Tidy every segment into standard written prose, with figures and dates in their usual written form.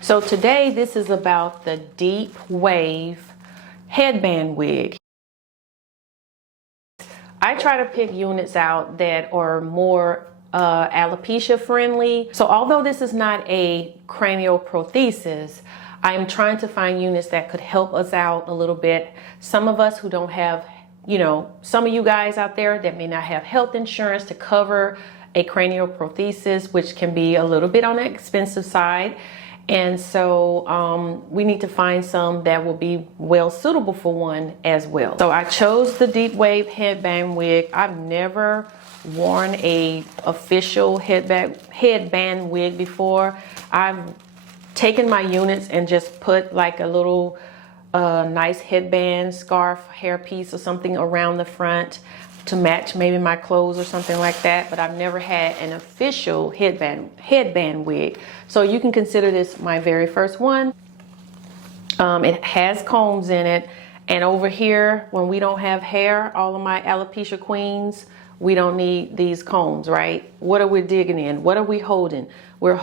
So today this is about the deep wave headband wig. I try to pick units out that are more alopecia friendly. So although this is not a cranial prosthesis, I am trying to find units that could help us out a little bit. Some of us who don't have, some of you guys out there that may not have health insurance to cover a cranial prosthesis, which can be a little bit on the expensive side. And so we need to find some that will be well suitable for one as well. So I chose the deep wave headband wig. I've never worn a official headband wig before. I've taken my units and just put like a little nice headband, scarf, hairpiece or something around the front to match maybe my clothes or something like that, but I've never had an official headband wig. So you can consider this my very first one. It has combs in it, and over here, when we don't have hair, all of my alopecia queens, we don't need these combs, right? What are we digging in? What are we holding? We're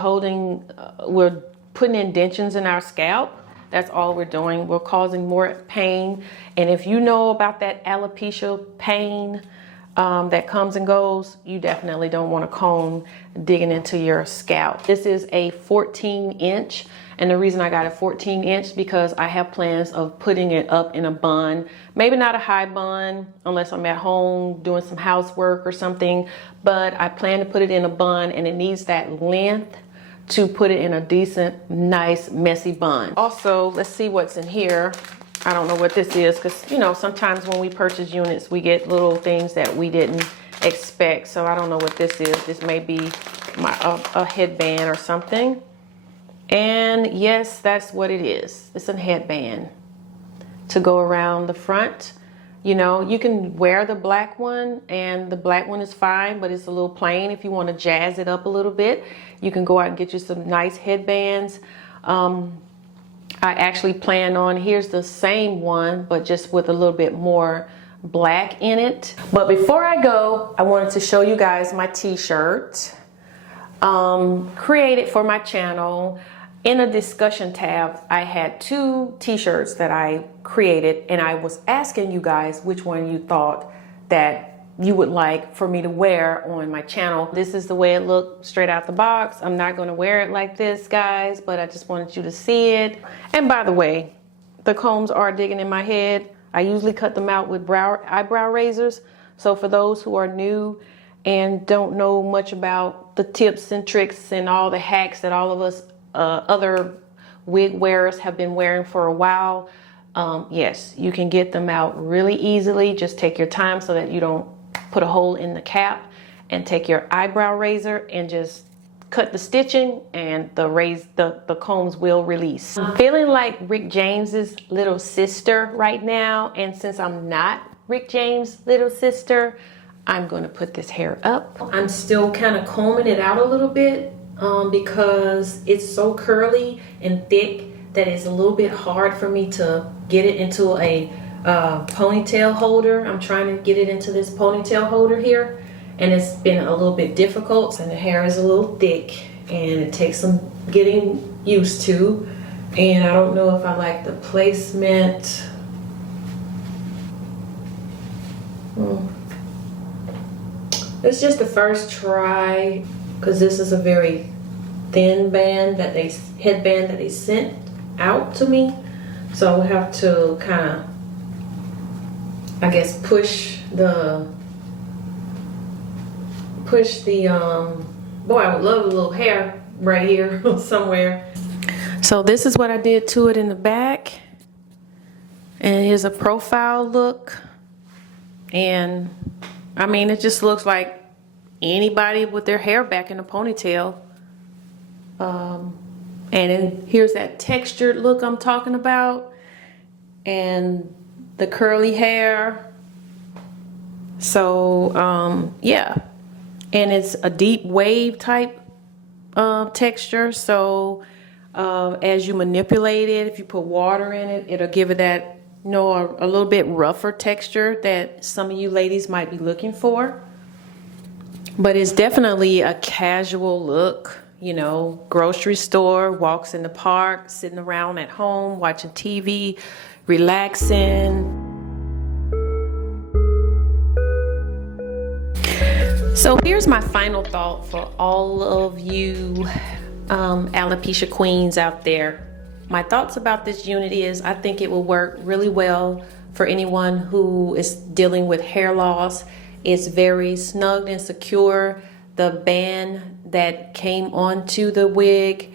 putting indentions in our scalp. That's all we're doing. We're causing more pain. And if you know about that alopecia pain that comes and goes, you definitely don't want to comb digging into your scalp. This is a 14-inch. And the reason I got a 14-inch because I have plans of putting it up in a bun. Maybe not a high bun unless I'm at home doing some housework or something. But I plan to put it in a bun, and it needs that length to put it in a decent, nice, messy bun. Also, let's see what's in here. I don't know what this is because, sometimes when we purchase units, we get little things that we didn't expect. So I don't know what this is. This may be a headband or something. And yes, that's what it is. It's a headband to go around the front. You can wear the black one, and the black one is fine, but it's a little plain. If you want to jazz it up a little bit, you can go out and get you some nice headbands. I actually plan on, here's the same one, but just with a little bit more black in it. But before I go, I wanted to show you guys my t-shirt created for my channel. In a discussion tab, I had 2 t-shirts that I created, and I was asking you guys which one you thought that you would like for me to wear on my channel. This is the way it looked straight out the box. I'm not going to wear it like this, guys, but I just wanted you to see it. And by the way, the combs are digging in my head. I usually cut them out with eyebrow razors. So for those who are new and don't know much about the tips and tricks and all the hacks that all of us other wig wearers have been wearing for a while, yes, you can get them out really easily. Just take your time so that you don't put a hole in the cap, and take your eyebrow razor and just cut the stitching, and the combs will release. I'm feeling like Rick James's little sister right now, and since I'm not Rick James' little sister, I'm going to put this hair up. I'm still kind of combing it out a little bit because it's so curly and thick that it's a little bit hard for me to get it into a ponytail holder. I'm trying to get it into this ponytail holder here, and it's been a little bit difficult, and the hair is a little thick and it takes some getting used to, and I don't know if I like the placement. It's just the first try because this is a very thin headband that they sent out to me, so I'll have to kind of, I guess, push the boy, I would love a little hair right here somewhere. So this is what I did to it in the back, and here's a profile look, and I mean, it just looks like anybody with their hair back in a ponytail. And then here's that textured look I'm talking about, and the curly hair. So yeah, and it's a deep wave type texture. So as you manipulate it, if you put water in it, it'll give it that, a little bit rougher texture that some of you ladies might be looking for. But it's definitely a casual look. you know, grocery store, walks in the park, sitting around at home, watching TV, relaxing. So here's my final thought for all of you alopecia queens out there. My thoughts about this unit is I think it will work really well for anyone who is dealing with hair loss. It's very snug and secure. The band that came onto the wig,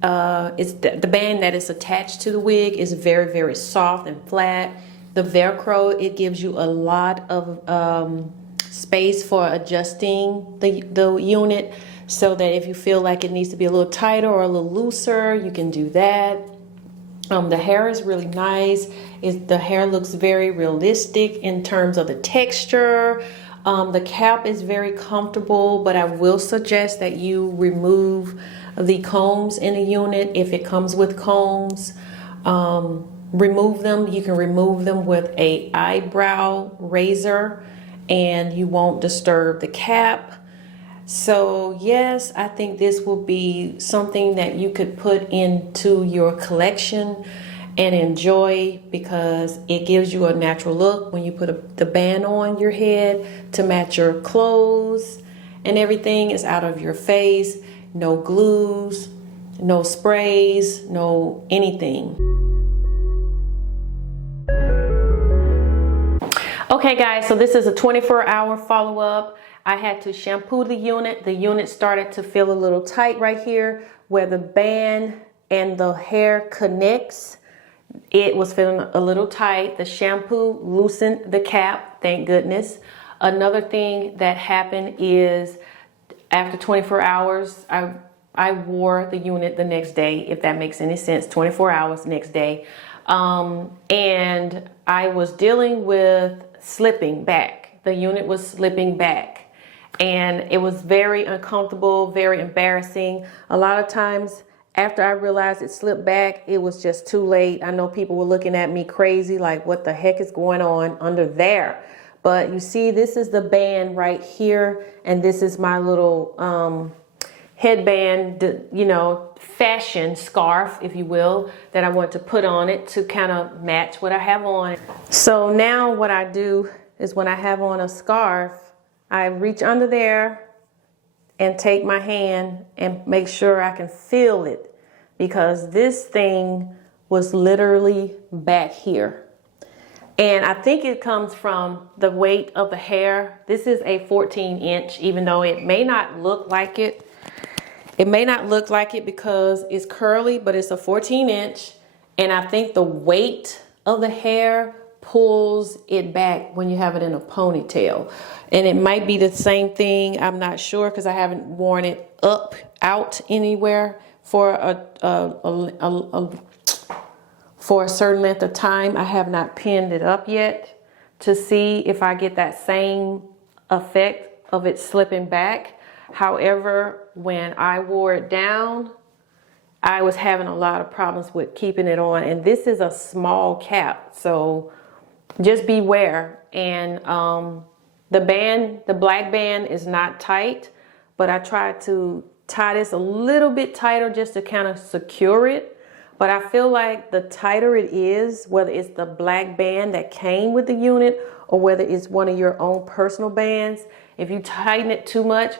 the band that is attached to the wig is very, very soft and flat. The Velcro, it gives you a lot of space for adjusting the unit, so that if you feel like it needs to be a little tighter or a little looser, you can do that. The hair is really nice. The hair looks very realistic in terms of the texture. The cap is very comfortable, but I will suggest that you remove the combs in a unit if it comes with combs. Remove them. You can remove them with an eyebrow razor and you won't disturb the cap. So yes, I think this will be something that you could put into your collection and enjoy, because it gives you a natural look when you put the band on your head to match your clothes, and everything is out of your face. No glues, no sprays, no anything. Okay guys, so this is a 24-hour follow-up. I had to shampoo the unit. The unit started to feel a little tight right here where the band and the hair connects. It was feeling a little tight. The shampoo loosened the cap, thank goodness. Another thing that happened is after 24 hours, I wore the unit the next day, if that makes any sense, 24 hours next day. And I was dealing with slipping back. The unit was slipping back. And it was very uncomfortable, very embarrassing. A lot of times after I realized it slipped back, it was just too late. I know people were looking at me crazy, like what the heck is going on under there? But you see, this is the band right here. And this is my little headband, you know, fashion scarf, if you will, that I want to put on it to kind of match what I have on. So now what I do is when I have on a scarf, I reach under there and take my hand and make sure I can feel it, because this thing was literally back here. And I think it comes from the weight of the hair. This is a 14-inch, even though it may not look like it. It may not look like it because it's curly, but it's a 14-inch. And I think the weight of the hair pulls it back when you have it in a ponytail. And it might be the same thing. I'm not sure, because I haven't worn it out anywhere for a certain length of time. I have not pinned it up yet to see if I get that same effect of it slipping back. However, when I wore it down, I was having a lot of problems with keeping it on. And this is a small cap, so just beware. And the band, the black band, is not tight, but I tried to tie this a little bit tighter just to kind of secure it. But I feel like the tighter it is, whether it's the black band that came with the unit or whether it's one of your own personal bands, if you tighten it too much,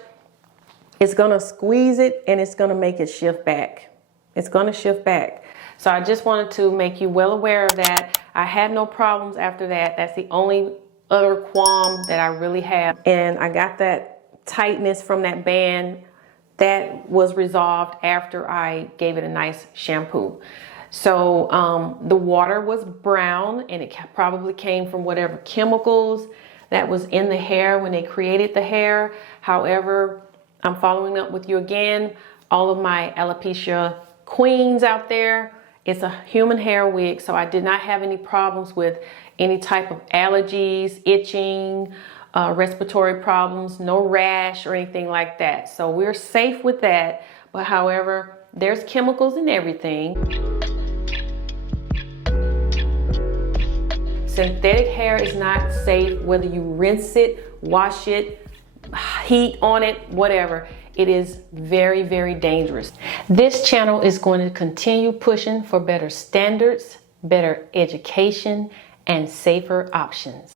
it's gonna squeeze it and it's gonna make it shift back. It's gonna shift back. So I just wanted to make you well aware of that. I had no problems after that. That's the only other qualm that I really have. And I got that tightness from that band. That was resolved after I gave it a nice shampoo. So the water was brown, and it probably came from whatever chemicals that was in the hair when they created the hair. However, I'm following up with you again. All of my alopecia queens out there, it's a human hair wig, so I did not have any problems with any type of allergies, itching, respiratory problems, no rash or anything like that. So we're safe with that. But however, there's chemicals in everything. Synthetic hair is not safe, whether you rinse it, wash it, heat on it, whatever. It is very, very dangerous. This channel is going to continue pushing for better standards, better education, and safer options.